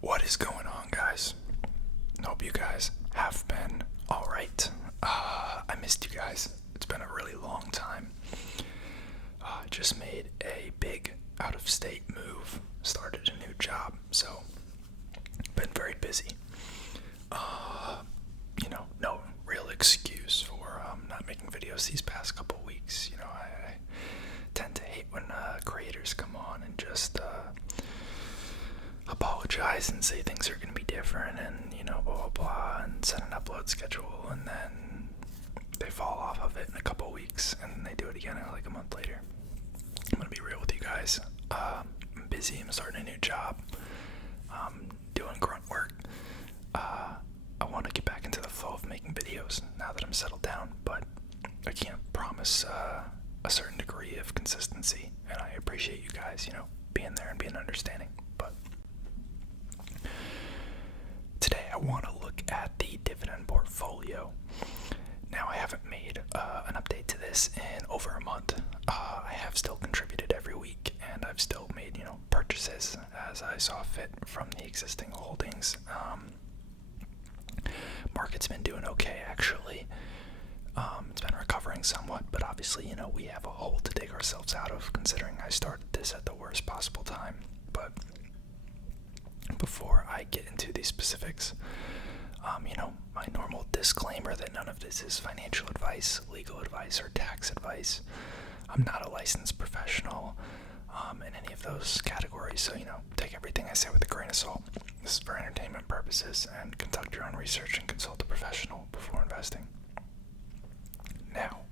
What is going on, guys? Hope you guys have been alright. I missed you guys. It's been a really long time. Just made a big out-of-state move. Started a new job, so been very busy. No real excuse for not making videos these past couple weeks. I tend to hate when creators come on and just apologize and say things are going to be different and, blah, blah, blah, and set an upload schedule, and then they fall off of it in a couple weeks, and they do it again like a month later. I'm going to be real with you guys. I'm busy. I'm starting a new job. Doing grunt work. I want to get back into the flow of making videos now that I'm settled down, but I can't promise a certain degree of consistency, and I appreciate you guys, being there and being understanding. But today I want to look at the dividend portfolio. Now, I haven't made an update to this in over a month. I have still contributed every week, and I've still made, purchases as I saw fit from the existing holdings. Market's been doing okay, actually. It's been recovering somewhat, but obviously, we have a hole to dig ourselves out of, considering I started this at the worst possible time. But before I get into these specifics, my normal disclaimer that none of this is financial advice, legal advice, or tax advice. I'm not a licensed professional in any of those categories, so, take everything I say with a grain of salt. This is for entertainment purposes, and conduct your own research and consult a professional before investing. Now,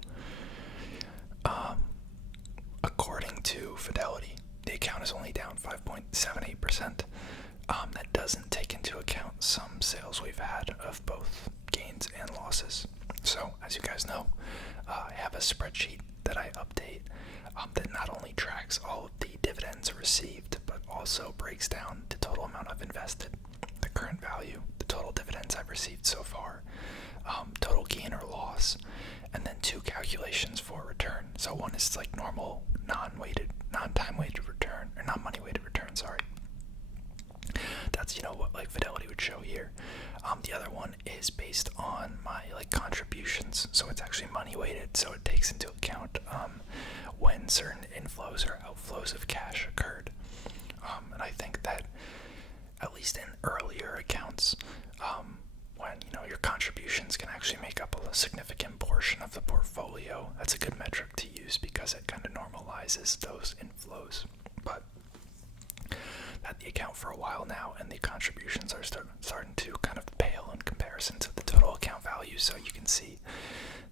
according to Fidelity, the account is only down 5.78%. That doesn't take into account some sales we've had of both gains and losses. So, as you guys know, I have a spreadsheet that I update that not only tracks all of the dividends received, but also breaks down the total amount I've invested, the current value, the total dividends I've received so far, total gain or loss, and then two calculations for return. So one is like normal, non-time weighted return, or non-money weighted return, sorry. That's, what like Fidelity would show here. The other one is based on my contributions, so it's actually money weighted, so it takes into account when certain inflows or outflows of cash occurred. And I think that at least in earlier accounts, when your contributions can actually make up a significant portion of the portfolio, that's a good metric to use because it kind of normalizes those inflows. But had the account for a while now, and the contributions are starting to kind of pale in comparison to the total account value. So you can see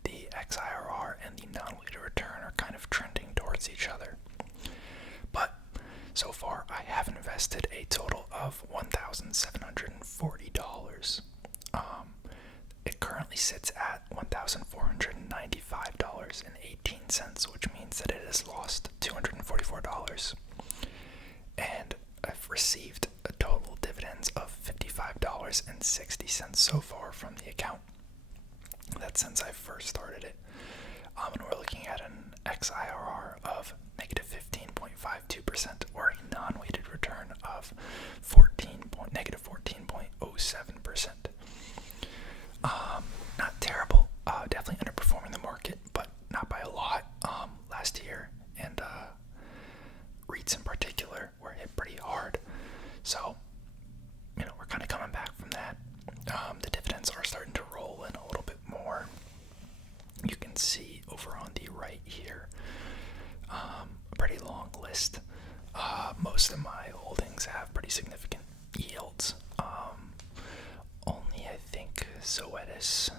the XIRR and the non-weighted return are kind of trending towards each other. But so far, I have invested a total of $1,740. It currently sits at $1,495.18, which means that it has lost $244. And I've received a total dividends of $55.60 so far from the account. That's since I first started it. And we're looking at an XIRR of negative 15.52%, or a non-weighted return of negative 14.07%. Not terrible. Definitely underperforming the market, but not by a lot. Last year, and REITs in particular were hit pretty hard. So, we're kind of coming back from that. The dividends are starting to roll in a little bit more. You can see over on the right here, a pretty long list. Most of my holdings have pretty significant yields. Only I think Zoetis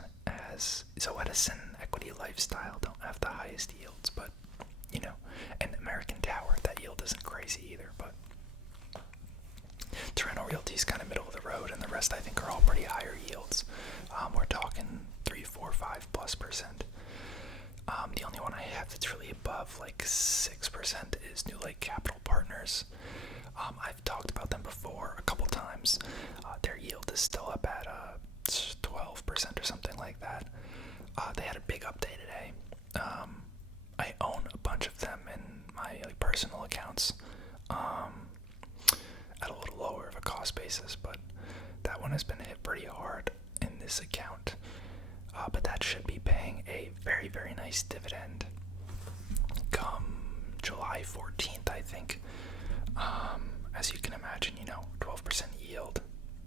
and Equity Lifestyle don't have the highest yields, but and American Tower, that yield isn't crazy either, but Toronto Realty's kind of middle of the road, and the rest I think are all pretty higher yields. We're talking 3, 4, 5+%. The only one I have that's really above 6% is New Lake Capital Partners. I've talked about them before a couple times. Their yield is still up at 12% or something like that. They had a big update today. I own a bunch of them in my personal accounts at a little lower of a cost basis basis, but that one has been hit pretty hard in this account. But that should be paying a very, very nice dividend come July 14th, I think. As you can imagine, 12% yield.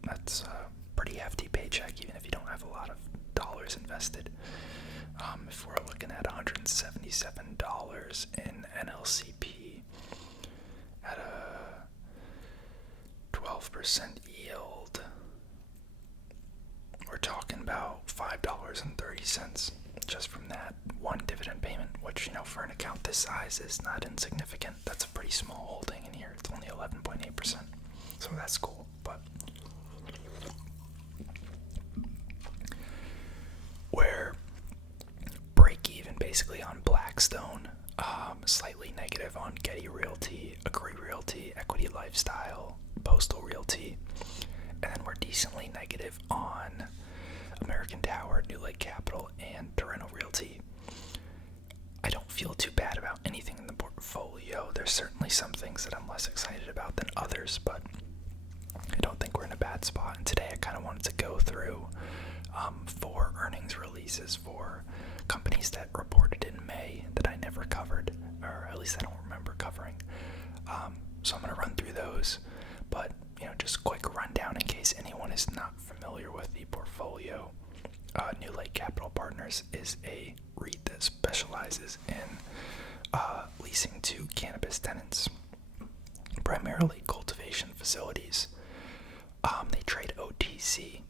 That's a pretty hefty paycheck, even if you don't have a lot of dollars invested. If we're looking at $177 in NLCP at a 12% yield, we're talking about $5.30 just from that one dividend payment, which, for an account this size is not insignificant. That's a pretty small holding in here. It's only 11.8%. So that's cool, but we're break even basically on Blackstone, slightly negative on Getty Realty, Agree Realty, Equity Lifestyle, Postal Realty, and then we're decently negative on American Tower, New Lake Capital, and Toronto Realty. I don't feel too bad about anything in the portfolio. There's certainly some things that I'm less excited about than others, but I don't think we're in a bad spot. And today I kind of wanted to go through 4 earnings releases for companies that reported in May that I never covered, or at least I don't remember covering. So I'm going to run through those, but just quick rundown in case anyone is not familiar with the portfolio. New Lake Capital Partners is a REIT that specializes in leasing to cannabis tenants, primarily cultivation facilities. They trade OTC,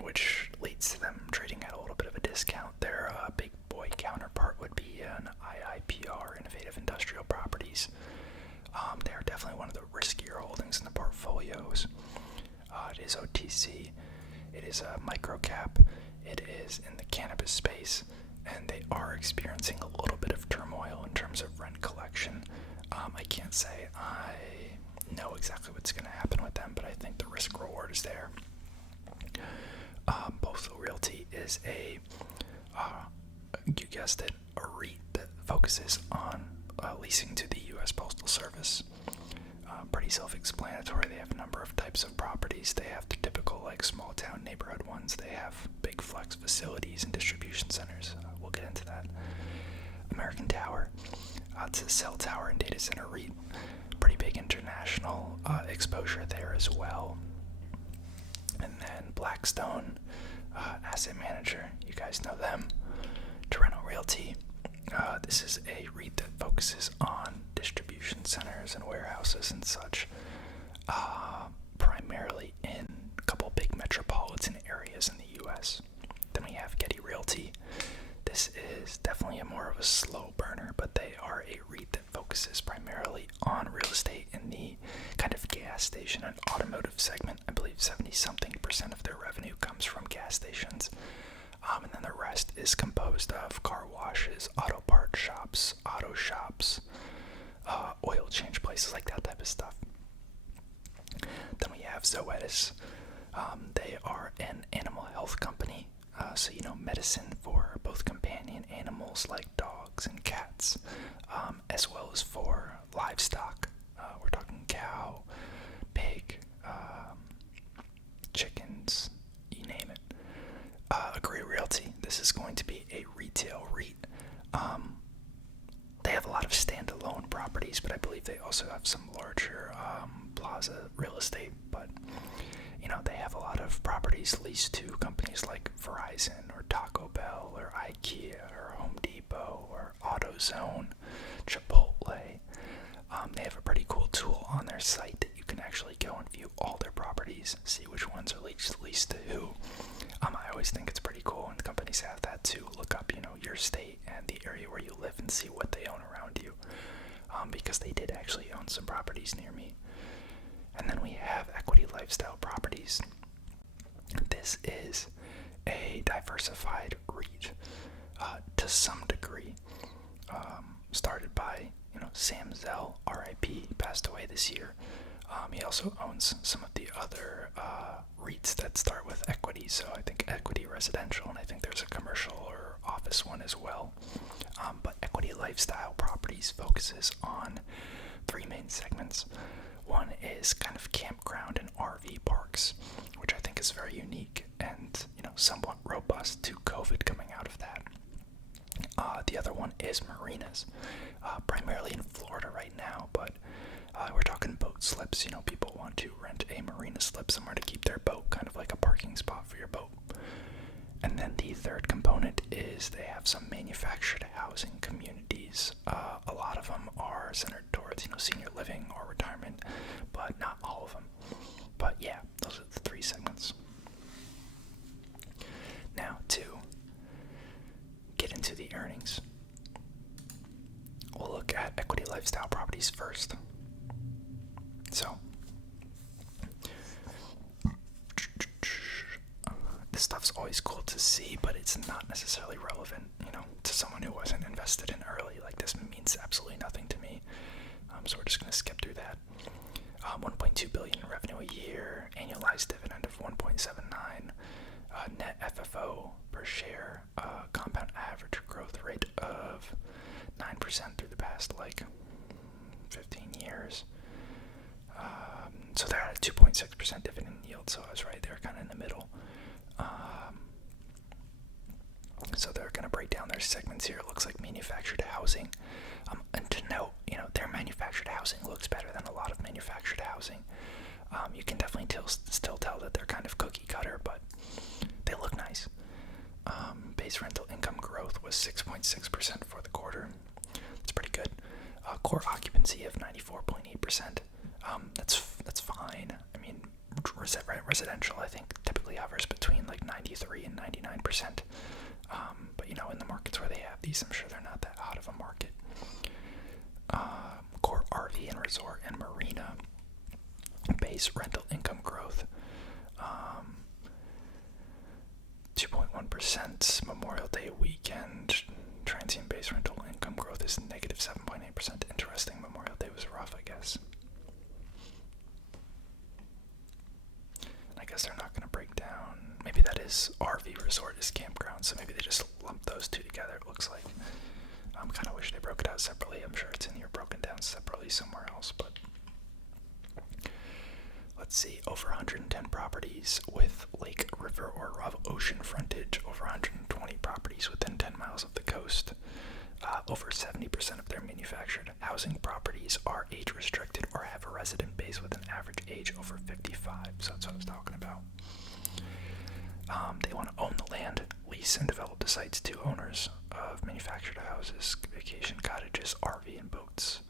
which leads to them trading at a little bit of a discount. Their big boy counterpart would be an IIPR, Innovative Industrial Properties. They are definitely one of the riskier holdings in the portfolios. It is OTC. It is a microcap. It is in the cannabis space, and they are experiencing a little bit of turmoil in terms of rent collection. I can't say I know exactly what's going to happen with them, but I think the risk reward is there. Postal Realty is you guessed it, a REIT that focuses on leasing to the U.S. Postal Service. Pretty self-explanatory. They have a number of types of properties. They have the typical small town neighborhood ones. They have big flex facilities and distribution centers. We'll get into that. American Tower, it's a cell tower and data center REIT. Pretty big international exposure there as well. And then Blackstone, asset manager, you guys know them. Toronto Realty. This is a REIT that focuses on distribution centers and warehouses and such, primarily in a couple big metropolitan areas in the U.S. Then we have Getty Realty. This is definitely more of a slow burner, but they are a REIT that focuses primarily on real estate in the kind of gas station and automotive segment. I believe 70-something% of their revenue comes from gas stations. And then the rest is composed of car washes, auto part shops, auto shops, oil change places, like that type of stuff. Then we have Zoetis. They are an animal health company, so medicine for both companion animals like dogs and cats, as well as for livestock. We're talking cow, pig, chickens, you name it. Agree Realty. This is going to be a retail REIT. They have a lot of standalone properties, but I believe they also have some larger plaza real estate. But they have a lot of properties leased to companies like Verizon or Taco Bell or IKEA or Home Depot or AutoZone, Chipotle. They have a pretty cool tool on their site that you can actually go and view all their properties, see which ones are leased to who. I always think it's pretty cool, and companies have that to look up, your state and the area where you live and see what they own around you, because they did actually own some properties near me. And then we have Equity Lifestyle Properties. This is a diversified REIT to some degree, started by Sam Zell, R.I.P., passed away this year. He also owns some of the other REITs that start with equity, so I think Equity Residential, and I think there's a commercial or office one as well. But Equity Lifestyle Properties focuses on 3 main segments. One is kind of campground and RV parks. like is very unique and, somewhat robust to COVID coming out of that. The other one is marinas, primarily in Florida right now, but we're talking boat slips. People want to rent a marina slip somewhere to keep their boat, kind of like a parking spot for your boat. And then the third component is they have some manufactured housing communities. A lot of them are centered towards, senior living or retirement, but not all of them. But yeah, those are the three segments. Now, to get into the earnings, we'll look at equity lifestyle properties first. So, this stuff's always cool to see, but it's not necessarily relevant, to someone who wasn't invested in early. Like, this means absolutely nothing to me. So we're just going to skip through that. 1.2 billion in revenue a year, annualized dividend of 1.79, net FFO per share, compound average growth rate of 9% through the past 15 years. So they're at a 2.6% dividend yield, so I was right there, kind of in the middle. So they're going to break down their segments here. It looks like manufactured housing. And to note, their manufactured housing looks better than a lot of manufactured housing. You can definitely still tell that they're kind of cookie cutter, but they look nice. Base rental income growth was 6.6% for the quarter. That's pretty good. Core occupancy of 94.8%. That's fine. I mean, residential, I think, typically hovers between 93 and 99%. But in the markets where they have these, I'm sure they're not that out of a market. Core RV and resort and marina base rental income growth, 2.1%. Memorial Day weekend transient base rental income growth is negative 7.8%. Interesting. Memorial Day was rough, I guess. I guess they're not going to break down. Maybe that is RV resort is campground, so maybe they just lumped those two together, it looks like. Kind of wish they broke it out separately. I'm sure it's in here broken down separately somewhere else, but let's see. Over 110 properties with lake, river, or ocean frontage. Over 120 properties within 10 miles of the coast. Over 70% of their manufactured housing properties are age restricted or have a resident base with an average age over 55. So that's what I was talking about. They want to own the land, lease, and develop the sites to owners of manufactured houses, vacation cottages, RV, and boats.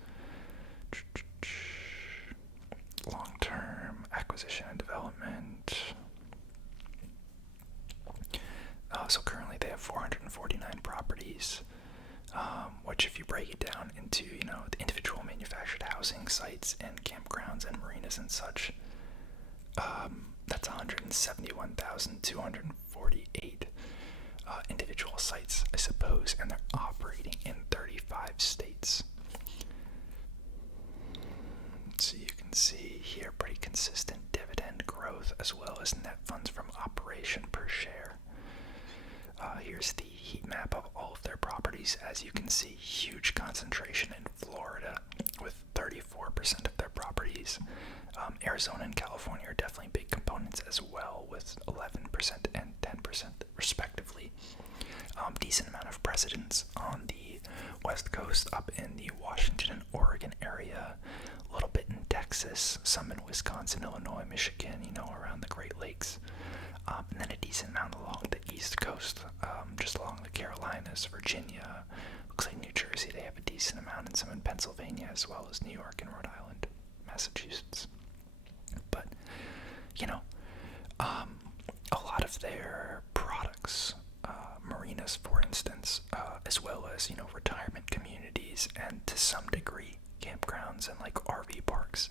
Long-term acquisition and development. So currently they have 449 properties, which if you break it down into, the individual manufactured housing sites and campgrounds and marinas and such, that's 171,248 individual sites, I suppose, and they're operating in 35 states. So you can see here pretty consistent dividend growth as well as net funds from operation per share. Here's the heat map of all of their properties. As you can see, huge concentration in Florida with 34% of their properties. Arizona and California are definitely big components as well, with 11% and 10% respectively. Decent amount of residents on the West Coast, up in the Washington and Oregon area, a little bit in Texas, some in Wisconsin, Illinois, Michigan, around the Great Lakes. And then a decent amount along the East Coast, just along the Carolinas, Virginia, looks like New Jersey, they have a decent amount, and some in Pennsylvania, as well as New York and Rhode Island, Massachusetts. But, a lot of their products, marinas, for instance, as well as, retirement communities, and to some degree, campgrounds and RV parks,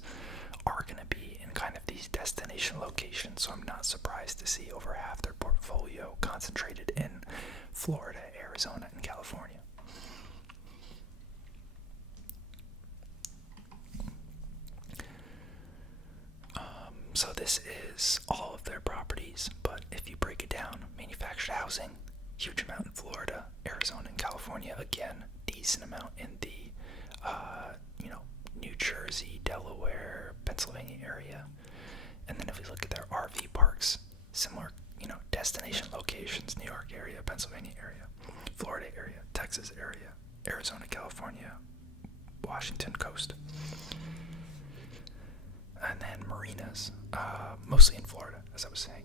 are going to be in kind of these destination locations, so I'm not surprised to see over half their portfolio concentrated in Florida, Arizona, and California. So this is all of their properties, but if you break it down, manufactured housing, huge amount in Florida, Arizona, and California, again, decent amount in the, New Jersey, Delaware, Pennsylvania area. And then if we look at their RV parks, Pennsylvania area, Florida area, Texas area, Arizona, California, Washington coast. And then marinas, mostly in Florida, as I was saying.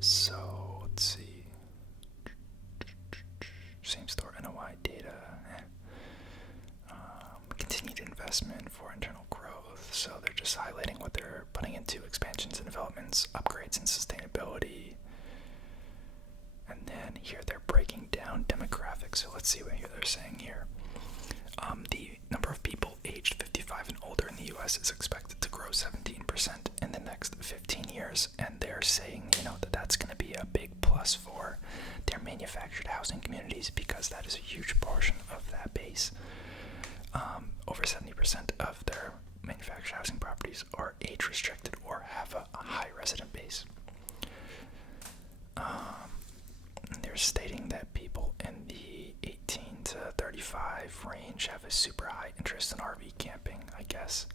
So, let's see. Same store NOI data. Continued investment for internal growth. So they're just highlighting what they're putting into expansions and developments, upgrades and sustainability. And then here they're breaking down demographics. So let's see what they're saying here. The number of people aged 55 and older in the U.S. is expected to grow 17% in the next 15 years. And they're saying, that that's going to be a big plus for their manufactured housing communities because that is a huge portion of that base. Over 70% of their manufactured housing properties are age restricted or have a high resident base. They're stating that people in the 18 to 35 range have a super high interest in RV camping, I guess.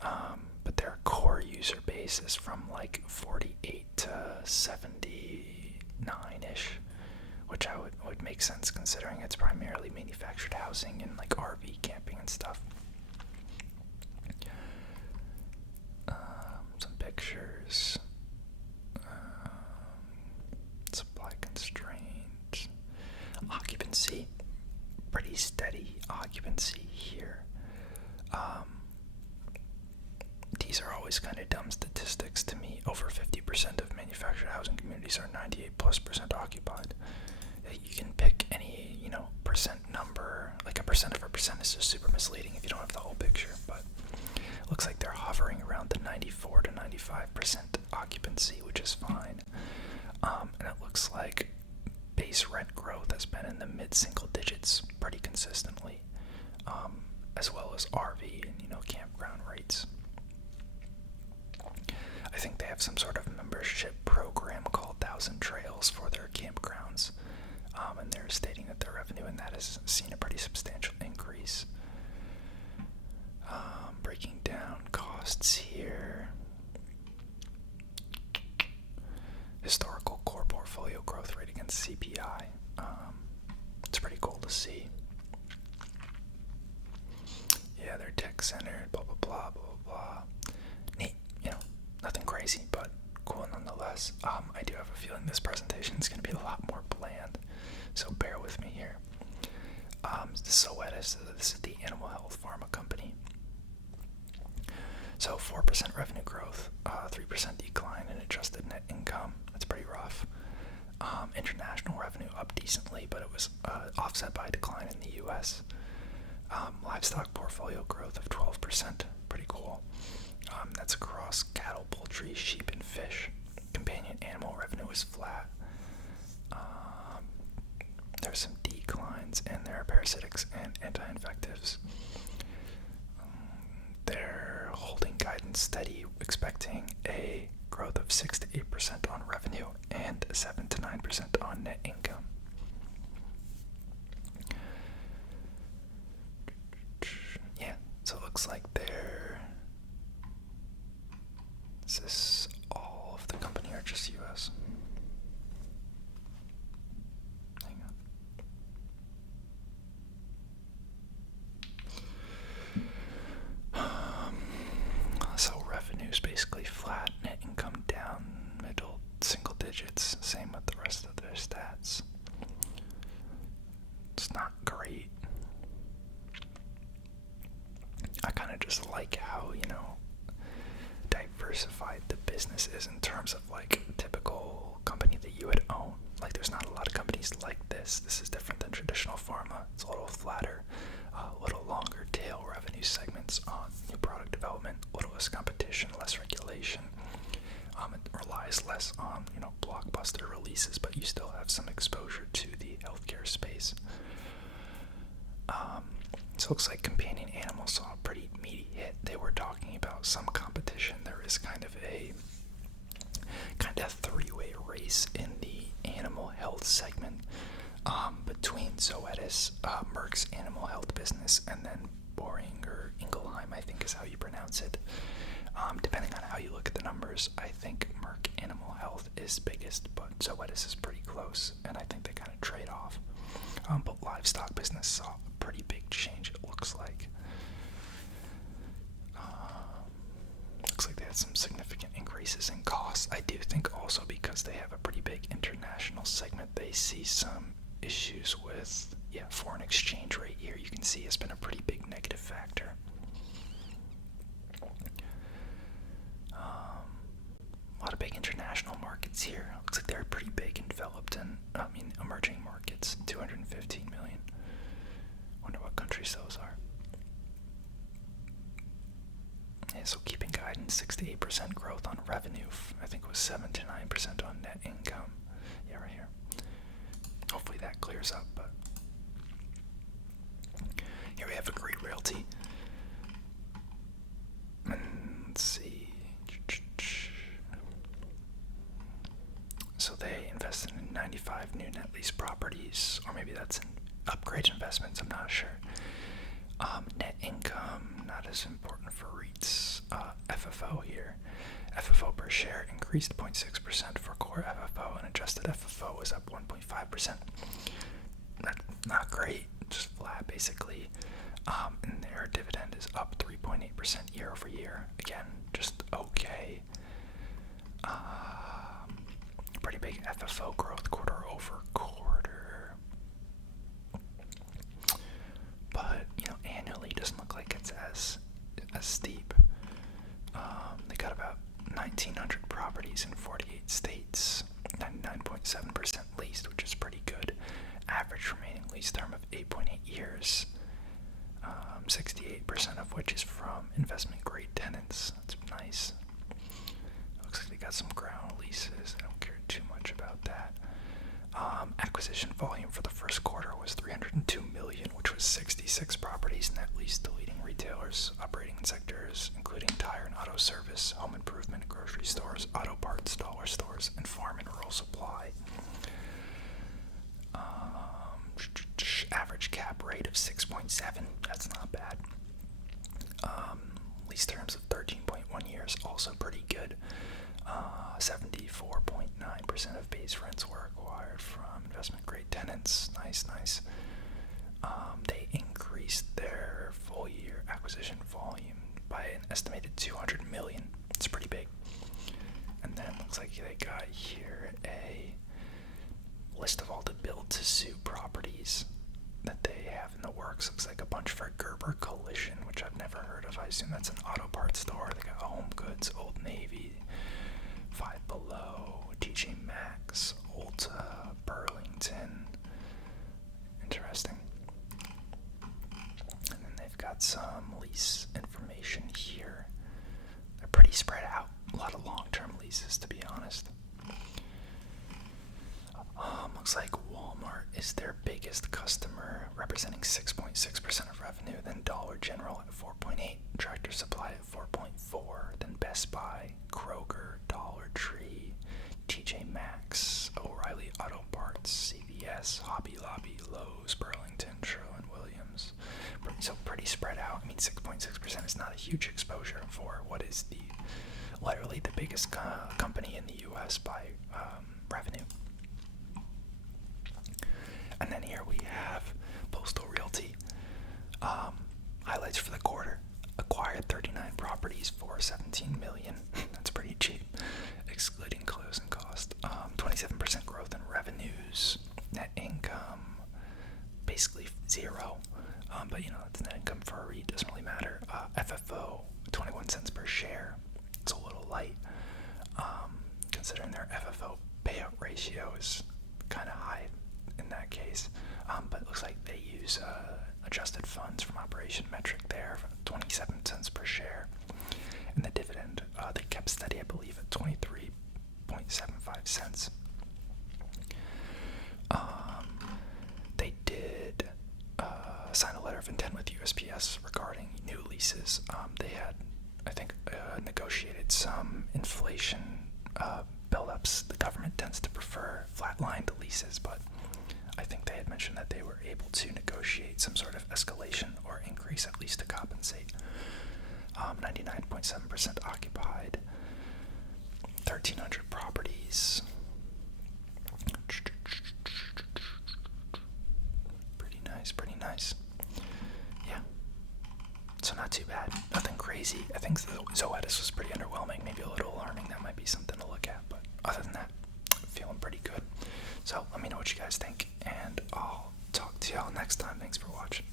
But their core user base is from like 48 to 79-ish, which would make sense considering it's primarily manufactured housing and like RV camping and stuff. Some pictures. Supply constraints. Occupancy. Pretty steady occupancy here. These are always kind of dumb statistics to me. Over 50% of manufactured housing communities are 98+% occupied. You can pick any, percent number. Like a percent of a percent is just super misleading if you don't have the whole picture. But it looks like they're hovering around the 94 to 95% occupancy, which is fine. And it looks like base rent growth has been in the mid-single digits pretty consistently, as well as RV and, campground rates. I think they have some sort of membership program called 1,000 Trails for their campgrounds, and they're stating that their revenue in that has seen a pretty substantial increase. Breaking down costs here. Historical core portfolio growth rate against CPI. It's pretty cool to see. Yeah, they're tech-centered, blah, blah, blah, blah, blah. Neat, nothing crazy, but cool nonetheless. I do have a feeling this presentation is going to be a lot more bland, so bear with me here. Zoetis, this is the animal health pharma company. So 4% revenue growth, 3% decline in adjusted net income. That's pretty rough. International revenue up decently, but it was offset by a decline in the U.S. Livestock portfolio growth of 12%, pretty cool. That's across cattle, poultry, sheep, and fish. Companion animal revenue is flat. There's some declines in their parasitics and anti-infectives. They're holding guidance steady, expecting a growth of 6 to 8% on revenue and 7 to 9% on net income. Yeah, so it looks like is this all of the company or just US? Hang on. So revenue's basically flat, net income down, middle single digits, same with the rest of their stats. It's not great. I kind of just like how, diversified the business is in terms of like typical company that you would own. Like there's not a lot of companies like this. This is different than traditional pharma. It's a little flatter, a little longer tail revenue segments on new product development, a little less competition, less regulation. It relies less on, blockbuster releases, but you still have some exposure to the healthcare space. So it looks like companion animals saw a pretty meaty hit. They were talking about some competition. There is kind of a three-way race in the animal health segment between Zoetis, Merck's animal health business, and then Boehringer Ingelheim, I think is how you pronounce it. Depending on how you look at the numbers, I think Merck Animal Health is biggest, but Zoetis is pretty close, and I think they kind of trade off. But livestock business saw a pretty big change, it looks like. Looks like they had some significant increases in costs. I do think also because they have a pretty big international segment, they see some issues with, foreign exchange rate here. You can see it's been a pretty big negative factor. A lot of big international markets here. Looks like they're pretty big and developed and, emerging markets, 215 million. Wonder what countries those are. Yeah, so keeping guidance, 6 to 8% growth on revenue. I think it was 7 to 9% on net income. Yeah, right here. Hopefully that clears up, but here we have Agree Realty. Let's see. So they invested in 95 new net lease properties, or maybe that's in upgrade investments, I'm not sure. Net income, not as important for REITs. FFO here. FFO per share increased 0.6% for core FFO, and adjusted FFO was up 1.5%. Not great, just flat basically. And their dividend is up 3.8% year over year. Again, just okay. Pretty big FFO growth quarter over quarter. But, annually doesn't look like it's as steep. They got about 1,900 properties in 48 states, 99.7% leased, which is pretty good. Average remaining lease term of 8.8 years, 68% of which is from investment grade tenants. That's nice. Looks like they got some ground leases. I don't care too much about that. Acquisition volume for the first quarter was $302 million, which was 66 properties net leased to leading retailers operating in sectors including tire and auto service, home improvement, grocery stores, auto parts, dollar stores, and farm and rural supply. Average cap rate of 6.7. That's not bad. Lease terms of 13.1 years, also pretty good. 74.9% of base rents were acquired from investment grade tenants. Nice. They increased their full year acquisition volume by an estimated $200 million. It's pretty big. And then looks like they got here a list of all the build-to-suit properties that they have in the works. Looks like a bunch for Gerber Collision, which I've never heard of. I assume that's an auto parts store. They got Home Goods, Old Navy, Five Below, TJ Maxx, Ulta, Burlington. Interesting. And then they've got some lease information here. They're pretty spread out. A lot of long-term leases, to be honest. Looks like Walmart is their biggest customer, representing 6.6% of revenue, then Dollar General at 4.8%, Tractor Supply at 4.4%, then Best Buy, Kroger, Dollar Tree, TJ Maxx, O'Reilly Auto Parts, CVS, Hobby Lobby, Lowe's, Burlington, Sherwin-Williams. So pretty spread out. 6.6% is not a huge exposure for what is literally the biggest company in the U.S. by revenue. And then here we have Postal Realty. Highlights for the quarter. Acquired 39 properties for $17 million. That's pretty cheap, excluding closing cost. 27% growth in revenues. Net income, basically zero. But it's net income for a REIT, doesn't really matter. FFO, 21 cents per share. It's a little light, considering their FFO payout ratio is kind of high in that case, but it looks like they use adjusted funds from operation metric there, 27 cents per share, and the dividend they kept steady, I believe, at 23.75 cents. They did sign a letter of intent with USPS regarding new leases. They had, I think, negotiated some inflation buildups. The government tends to prefer flatlined leases, but I think they had mentioned that they were able to negotiate some sort of escalation or increase, at least to compensate. 99.7% occupied, 1,300 properties. crazy. I think Zoetis was pretty underwhelming, maybe a little alarming. That might be something to look at, but other than that, feeling pretty good. So let me know what you guys think, and I'll talk to y'all next time. Thanks for watching.